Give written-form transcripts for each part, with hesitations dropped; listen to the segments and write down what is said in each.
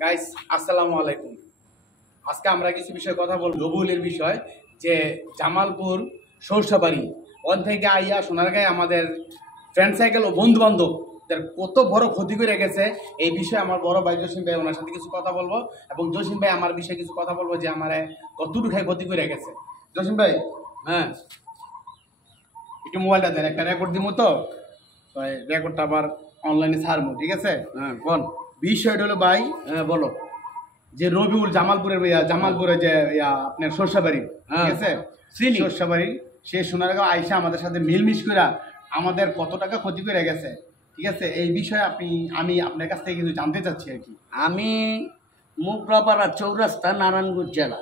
Guys আসসালামু আলাইকুম। আজকে আমরা কিছু বিষয়ে কথা বলবো। রবিউলের বিষয় যে জামালপুর সরষাবাড়ি ওখান থেকে আইয়া সোনারগাঁয়ে আমাদের ফ্রেন্ড সাইকেল ও বন্ধু বান্ধবদের কত বড় ক্ষতি করে গেছে এই বিষয়ে আমার বড় ভাই জসিম ভাই ওনার সাথে কিছু কথা বলবো এবং জসিম ভাই আমার বিষয়ে কিছু কথা বলবো যে আমার কতটুকু ক্ষতি করে গেছে। জসিম ভাই, হ্যাঁ একটু মোবাইলটা দেন, একটা রেকর্ড দিব তো রেকর্ডটা আবার অনলাইনে ছাড়বো, ঠিক আছে? হ্যাঁ বল। বিষয়টা হলো ভাই, হ্যাঁ বলো, যে রবিউল জামালপুরে যে আপনার সরষাবাড়ি, ঠিক আছে, সরষাবাড়ি সে সোনারগাঁও আইসা আমাদের সাথে মিলমিশ করে আমাদের কত টাকা ক্ষতি করে গেছে, ঠিক আছে? এই বিষয়ে আমি আপনার কাছ থেকে কিছু জানতে চাচ্ছি আর কি। আমি মুগরাপাড়া চৌরাস্তা নারায়ণগঞ্জ জেলা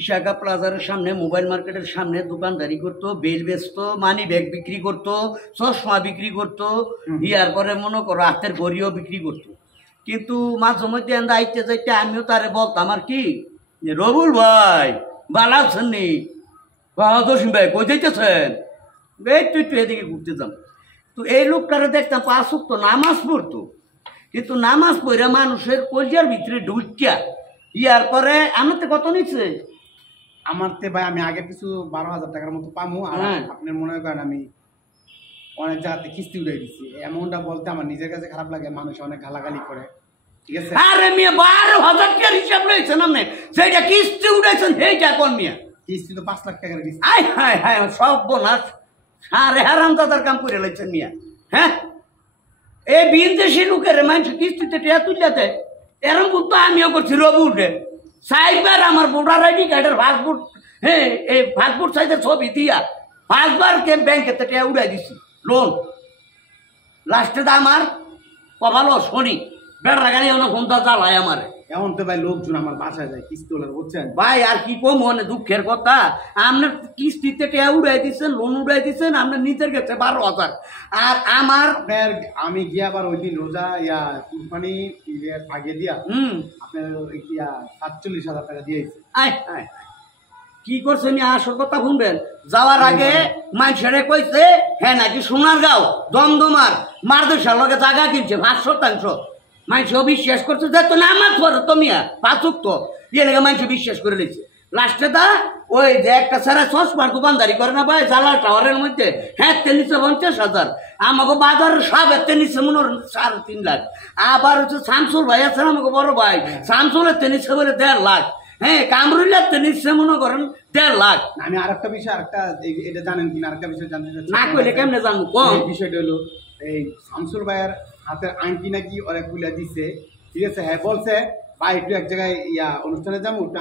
ইশাকা প্লাজারের সামনে মোবাইল মার্কেটের সামনে দোকানদারি করতো, বেল বেচতো, মানি ব্যাগ বিক্রি করতো, চশমা বিক্রি করতো, ইয়ার পরে মনে করো হাতের ঘড়িও বিক্রি করতো। কিন্তু মাঝে মধ্যে আইতে যাইতে আমিও তারে বলতাম আর কি, রবুল ভাই ভালো আছেন নি, জসিম ভাই কই যাইতেছেন, একটু একটু এদিকে ঘুরতে যাম। তো এই লোকটারে দেখতাম 5 ওয়াক্ত নামাজ পড়তো, কিন্তু নামাজ পড়ে মানুষের কলজার ভিতরে ঢুকিয়া ইয়ার পরে আমার তো কত নিচ্ছে আমার তে ভাই আমি আগে কিছু 12,000 টাকার মতো পামু। আর আপনার মনে করেন আমি অনেক জায়গাতে কিস্তি উঠে দিচ্ছি, এমনটা বলতে আমার নিজের কাছে খারাপ লাগে, মানুষ অনেক গালাগালি করে, ঠিক আছে? আরে মিয়া 12,000 টাকার হিসাব রয়েছে না, সেইটা কিস্তি উঠেছেন সেইটা কোন মিয়া? কিস্তি তো 5 লাখ টাকার কিস্তি। আয় হায় হায় সব বোনাস সারে হারামজাদার কাম করে লাইছেন মিয়া। হ্যাঁ এই বিদেশি লোকের মানুষ কিস্তিতে টিয়া তুলতে এরকম কিন্তু আমিও করছি রবুলে সাইবার আমার ভোটার আইডি কার্ডের পাসপোর্ট, হ্যাঁ এই পাসপোর্ট সাইজের ছবি দিয়া 5 বার ব্যাংকেতে টিয়া উড়াই দিছি লোন। লাস্টে তো আমার কপাল শনি বেড়া গাড়ি আমার ফোনটা জ্বালায় আমারে। এমন তো ভাই লোকজন আমার বাসায় যায় কিস্তি ওলার, বুঝছেন ভাই? আর কি কম মনে দুঃখের কথা, আপনার কিস্তিতে টিয়া উড়াই দিচ্ছেন, লোন উড়াই দিচ্ছেন, আপনার নিজের গেছে 12,000। আর আমার আমি গিয়ে আবার ওই দিন রোজা কুরবানি আগে দিয়া আপনার 47,000 টাকা দিয়েছি। কি করছে আমি আসল কথা শুনবেন? যাওয়ার আগে মানুষের কইছে হ্যাঁ নাকি সোনারগাঁও দমদমার মারদেশার লগে জায়গা কিনছে 5%। মানুষও বিশ্বাস করছে যে তো নামাজ পড়ো তুমি 5 ওয়াক্ত, ইয়ে লেগে মানুষ বিশ্বাস করে নিচ্ছে। লাস্টে তা ওই যে একটা সারা চশমার দোকানদারি করে না ভাই জালাল টাওয়ারের মধ্যে, হ্যাঁ নিচ্ছে 50,000, আমাকে বাজারের সব এতে নিচ্ছে মনে হয় 3.5 লাখ। আবার হচ্ছে শামসুল ভাই আছে আমাকে বড় ভাই, শামসুলের নিচ্ছে বলে 1.5 লাখ, হ্যাঁ কামরুল্লাহ নিচ্ছে মনে করেন 1.5 লাখ। আমি আরেকটা বিষয়, আরেকটা এটা জানেন কিনা, আরেকটা বিষয় জানতে চাচ্ছি। না কইলে কেমনে জানবো কোন বিষয়টা হলো এই শামসুল ভাইয়ের হাতের আংটি নাকি ওরা খুলে দিচ্ছে, ঠিক আছে? হ্যাঁ বলছে ভাই একটু এক জায়গায় অনুষ্ঠানে যাবো, একটু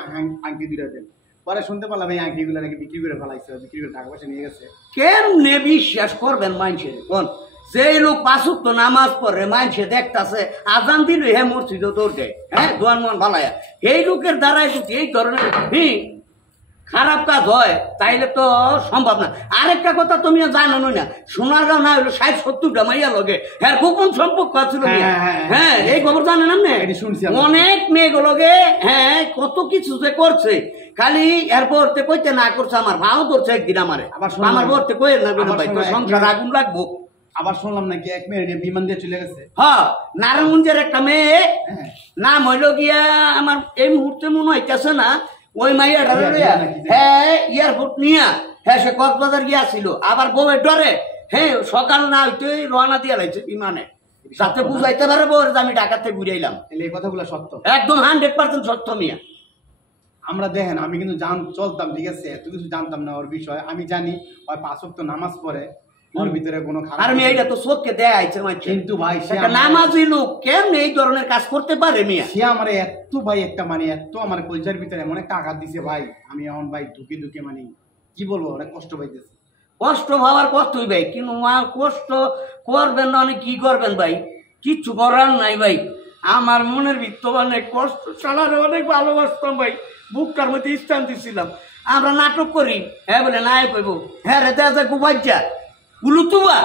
আংটি দুটা দেন। পরে শুনতে পারলাম এই আংটিগুলো নাকি বিক্রি করে ফেলাইছে, বিক্রি করে টাকা পয়সা নিয়ে গেছে। কেমনে বিশ্বাস করবেন মানুষের কোন? যেই লোক 5 ওয়াক্ত নামাজ পড়ে মানুষে দেখতাছে আজান দিল হ্যাঁ মসজিদে দৌড় দেয়, হ্যাঁ দোয়ান মান ভালায়া, এই লোকের দ্বারাই যদি এই ধরনের খারাপ কাজ হয় তাইলে তো সম্ভব না। আরেকটা কথা তুমি জানো না, সোনারগাঁও না হলো 60-70টা মাইয়া লগে হ্যাঁ গোপন সম্পর্ক আছিল। হ্যাঁ এই খবর জানেন না? অনেক মেয়েগুলোকে হ্যাঁ কত কিছু যে করছে, খালি এরপর কইতে না করছে আমার ভাও ধরছে একদিন আমারে, আমার বলতে কই না সংসার আগুন লাগবো। আবার শুনলাম নাকি এক মেয়ে বিমান দিয়ে চলে গেছে। হ্যাঁ নারায়ণগঞ্জের একটা মেয়ে, নাম হইল গিয়া আমার এই মুহূর্তে মনে হইতেছে না, ওই মাইয়াটা হ্যাঁ এয়ারপোর্ট নিয়া হ্যাঁ সে কক্সবাজার গিয়াছিল, আবার বউয়ের ডরে হ্যাঁ সকাল না হইতে রওনা দিয়ে লাইছে বিমানে, যাতে বুঝাইতে পারে বউর যে আমি ঢাকাতে ঘুরে এলাম। এই কথাগুলো সত্য, একদম 100% সত্য মিয়া। আমরা দেখেন আমি কিন্তু চলতাম, ঠিক আছে, এত কিছু জানতাম না ওর বিষয়। আমি জানি ওই 5 ওয়াক্ত নামাজ পড়ে, ওর ভিতরে কোনো খারাপ, আর মেয়েটা তো চোখকে দেখাইছে, কিন্তু ভাই সে নামাজি লোক কেমনে এই ধরনের কাজ করতে পারে মিয়া? সে আমার এত ভাই একটা মানে এত আমার কলজার ভিতরে এমন একটা আঘাত দিছে ভাই, আমি এমন ভাই ঢুকে ঢুকে মানে কি বলবো অনেক কষ্ট পাইতেছে। কষ্ট ভাবার কষ্টই ভাই, কিন্তু কষ্ট করবেন না অনেক কি করবেন ভাই, কিচ্ছু করার নাই ভাই। আমার মনের ভিতর অনেক কষ্ট, সালারে অনেক ভালোবাসতাম ভাই, বুকটার মধ্যে স্থান দিছিলাম। আমরা নাটক করি হ্যাঁ বলে নায়ক কইব, হ্যাঁ রে দেখা গুবাইজা উলুতুবা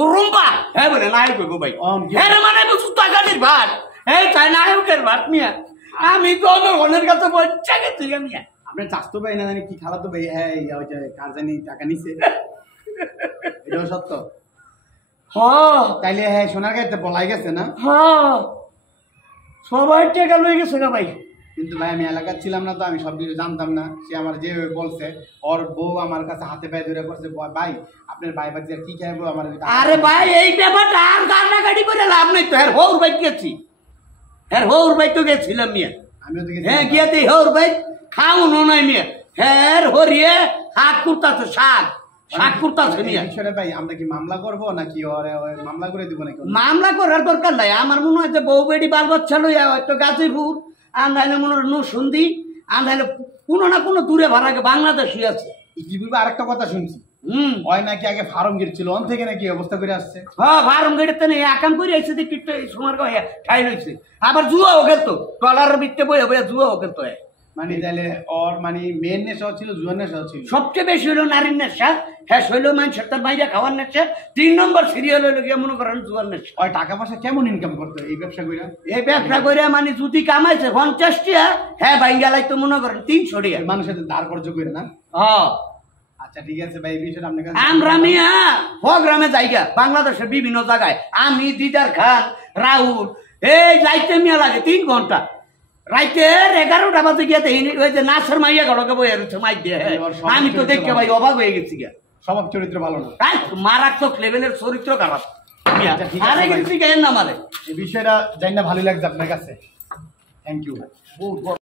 ওরম্বা হ্যাঁ বলে নায়ক কইব ভাই, হ্যাঁ রে মানে টাকাটির ভাত, হ্যাঁ তাই নায়কের ভাত মিয়া। আমি তো অনেক কাছে বচ্চা গেছি মিয়া। আপনার চাষতো ভাই না জানি কি খালাতো ভাই হ্যাঁ ওই যে কার জানি টাকা নিছে, এটাও সত্য? হ্যাঁ তাইলে হ্যাঁ সোনারগাঁওতে বলাই গেছে না? হ্যাঁ সবাই টাকা লয়ে গেছে গা ভাই। কিন্তু ভাই আমি এলাকার ছিলাম না, তো আমি সব কিছু জানতাম না। সে আমার যেভাবে বলছে, ওর বউ আমার কাছে হাতে পায়ে ধরে করছে, ভাই আপনার ভাই বাচ্চা কি খাইবো আমার। আরে ভাই এই ব্যাপারটা আর কান্নাকাটি করে লাভ নাই তো। হ্যাঁ হৌর ভাই গেছি, হ্যাঁ হৌর ভাই তো গেছিলাম মিয়া। আমিও তো হ্যাঁ গিয়াতে হৌর ভাই খাওনো নাই মিয়া। হ্যাঁ হরিয়ে শাক করতেছে, শাক করতেছে মিয়া। বিষয়টা ভাই আমরা কি মামলা করবো নাকি ওরে মামলা করে দিব নাকি? মামলা করার দরকার নাই। আমার মনে হয় যে বউ বেড়ি বাল বাচ্চা লইয়া হয়তো গাজীপুর আর নাইলে মনে হয় নরসিংদী আর নাইলে কোনো না কোনো দূরে ভাড়াকে বাংলাদেশই আছে। ইতিপূর্বে আরেকটা কথা শুনছি, ওই নাকি আগে ফার্ম গেট ছিল, অন থেকে নাকি অবস্থা করে আসছে। হ্যাঁ ফার্ম গেটেতে নেই একাম করে আইসে দেখি সময় ঠাই লইছে। আবার জুয়াও খেলতো, টলার বিত্তে বইয়া বইয়া জুয়াও খেলতো। মানে তাহলে ওর মানে মেন নেশাও ছিল, জুয়ার নেশাও ছিল। সবচেয়ে বেশি হইলো নারীর নেশা, হ্যাঁ হইলো মানুষের তার বাইরে খাওয়ার নেশা, 3 নম্বর সিরিয়াল হইলো গিয়ে মনে করেন জুয়ার নেশা। ওই টাকা পয়সা কেমন ইনকাম করতো এই ব্যবসা করে? এই ব্যবসা করে মানে যদি কামাইছে 50 টাকা, হ্যাঁ বাইঙ্গা লাইতো মনে করেন 300 টাকা মানুষের ধার কর্জ করে না। হ্যাঁ আচ্ছা ঠিক আছে ভাই, এই বিষয়টা আপনার কাছে আমরা মিয়া প্রোগ্রামে যাইগা বাংলাদেশের বিভিন্ন জায়গায়, আমি দিদার খান রাহুল এই যাইতে মিয়া লাগে 3 ঘন্টা। রাইতের 11টা বাজে গিয়ে ওই যে নাচের মাইয়া ঘরকে বই আর মাইক দিয়ে। আমি তো দেখে ভাই অবাক হয়ে গেছি গিয়া। স্বভাব চরিত্র ভালো না, মারাত্মক লেভেলের চরিত্র খারাপ। আরে গেছি না মারে এই বিষয়টা জানি না ভালো লাগছে আপনার কাছে। Thank you.